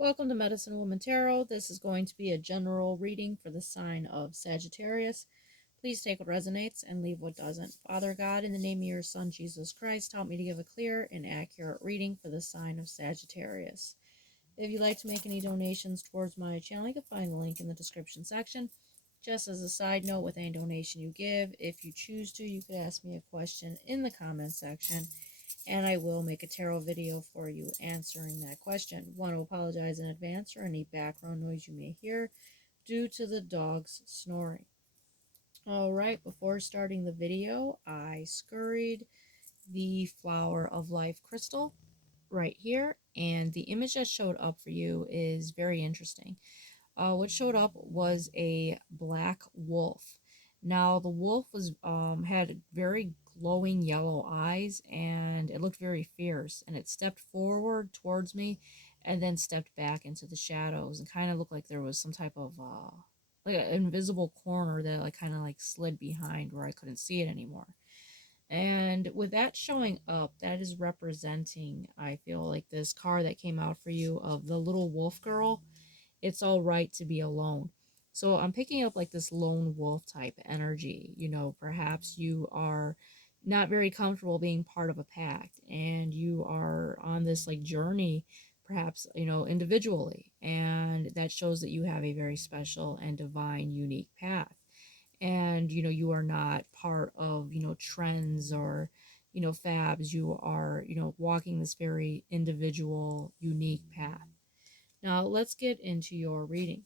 Welcome to Medicine Woman Tarot. This is going to be a general reading for the sign of Sagittarius. Please take what resonates and leave what doesn't. Father God, in the name of your Son, Jesus Christ, help me to give a clear and accurate reading for the sign of Sagittarius. If you'd like to make any donations towards my channel, you can find the link in the description section. Just as a side note, with any donation you give, if you choose to, you could ask me a question in the comment section, and I will make a tarot video for you answering that question. Want to apologize in advance for any background noise you may hear due to the dogs snoring. Alright, before starting the video, I scurried the Flower of Life crystal right here, and the image that showed up for you is very interesting. What showed up was a black wolf. Now the wolf was had very glowing yellow eyes, and it looked very fierce, and it stepped forward towards me and then stepped back into the shadows and kind of looked like there was some type of like an invisible corner that like kind of like slid behind where I couldn't see it anymore. And with that showing up, that is representing, I feel like, this card that came out for you of the little wolf girl. It's all right to be alone. So I'm picking up like this lone wolf type energy. Perhaps you are not very comfortable being part of a pack, and you are on this like journey, perhaps, individually. And that shows that you have a very special and divine, unique path. And, you are not part of, trends or, fabs. You are, walking this very individual, unique path. Now, let's get into your reading.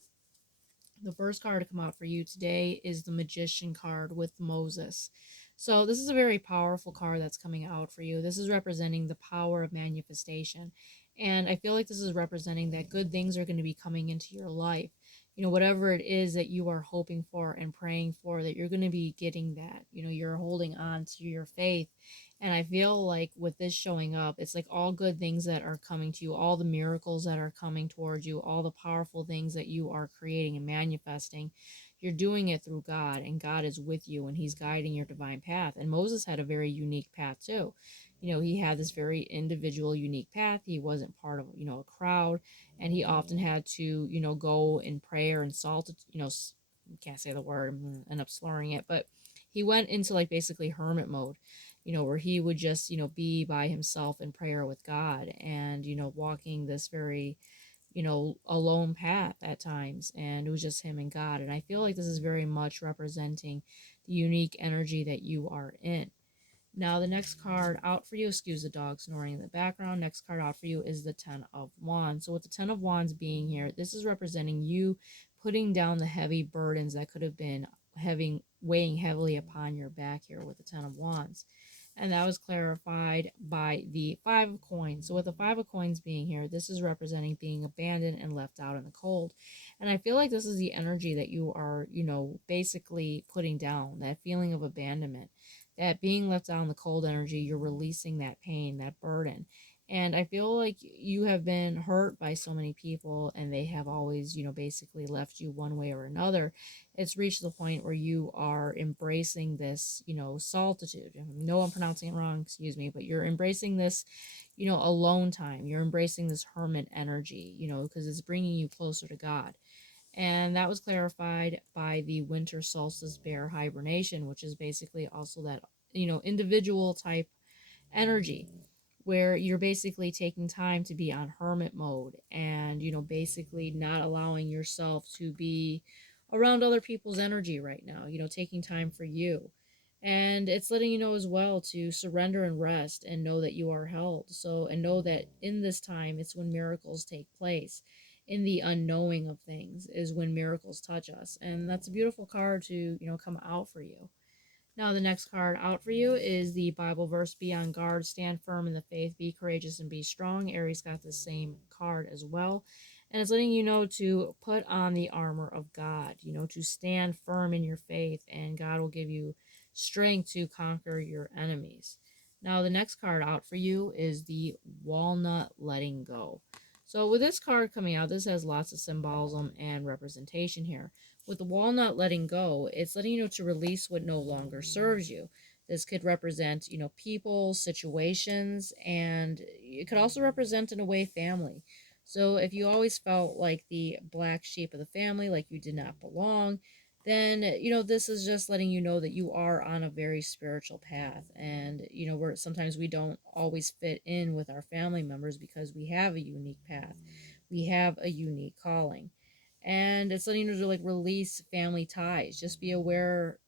The first card to come out for you today is the Magician card with Moses. So this is a very powerful card that's coming out for you. This is representing the power of manifestation. And I feel like this is representing that good things are going to be coming into your life. Whatever it is that you are hoping for and praying for, that you're going to be getting that. You're holding on to your faith. And I feel like with this showing up, it's like all good things that are coming to you, all the miracles that are coming towards you, all the powerful things that you are creating and manifesting. You're doing it through God, and God is with you, and He's guiding your divine path. And Moses had a very unique path too. He had this very individual, unique path. He wasn't part of, a crowd, and he often had to, go in prayer and can't say the word, I'm gonna end up slurring it, but he went into like basically hermit mode, where he would just, be by himself in prayer with God, and, walking this very, alone path at times. And it was just him and God. And I feel like this is very much representing the unique energy that you are in. Now, the next card out for you, excuse the dog snoring in the background, next card out for you is the Ten of Wands. So with the Ten of Wands being here, this is representing you putting down the heavy burdens that could have been weighing heavily upon your back here with the Ten of Wands. And that was clarified by the Five of Coins. So with the Five of Coins being here, this is representing being abandoned and left out in the cold. And I feel like this is the energy that you are, basically putting down, that feeling of abandonment, that being left out in the cold energy. You're releasing that pain, that burden. And I feel like you have been hurt by so many people, and they have always, basically left you one way or another. It's reached the point where you are embracing this, solitude. I know I'm pronouncing it wrong, excuse me, but you're embracing this, alone time. You're embracing this hermit energy, because it's bringing you closer to God. And that was clarified by the winter solstice bear hibernation, which is basically also that, individual type energy, where you're basically taking time to be on hermit mode, and, basically not allowing yourself to be around other people's energy right now, taking time for you. And it's letting you know as well to surrender and rest and know that you are held. So, and know that in this time, it's when miracles take place. In the unknowing of things is when miracles touch us. And that's a beautiful card to, come out for you. Now, the next card out for you is the Bible verse, be on guard, stand firm in the faith, be courageous, and be strong. Aries got the same card as well. And it's letting you know to put on the armor of God, to stand firm in your faith, and God will give you strength to conquer your enemies. Now, the next card out for you is the Walnut Letting Go. So with this card coming out, this has lots of symbolism and representation here. With the walnut letting go, it's letting you know to release what no longer serves you. This could represent, people, situations, and it could also represent, in a way, family. So if you always felt like the black sheep of the family, like you did not belong, then this is just letting you know that you are on a very spiritual path. And where sometimes we don't always fit in with our family members because we have a unique path, we have a unique calling. And it's letting you to like release family ties. Just be aware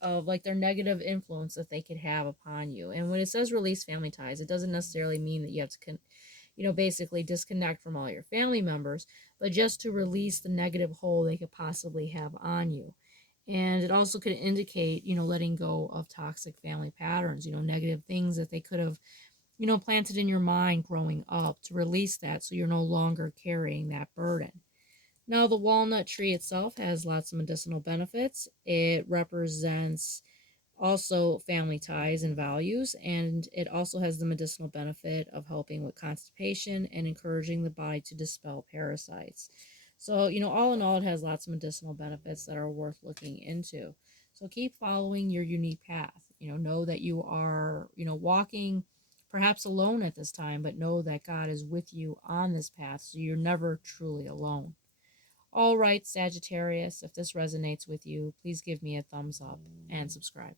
of like their negative influence that they could have upon you. And when it says release family ties, it doesn't necessarily mean that you have to basically disconnect from all your family members, but just to release the negative hold they could possibly have on you. And it also could indicate, letting go of toxic family patterns, negative things that they could have, planted in your mind growing up, to release that so you're no longer carrying that burden. Now, the walnut tree itself has lots of medicinal benefits. It represents also family ties and values, and it also has the medicinal benefit of helping with constipation and encouraging the body to dispel parasites. So, all in all, it has lots of medicinal benefits that are worth looking into. So keep following your unique path. Know that you are, walking perhaps alone at this time, but know that God is with you on this path, so you're never truly alone. All right, Sagittarius, if this resonates with you, please give me a thumbs up and subscribe.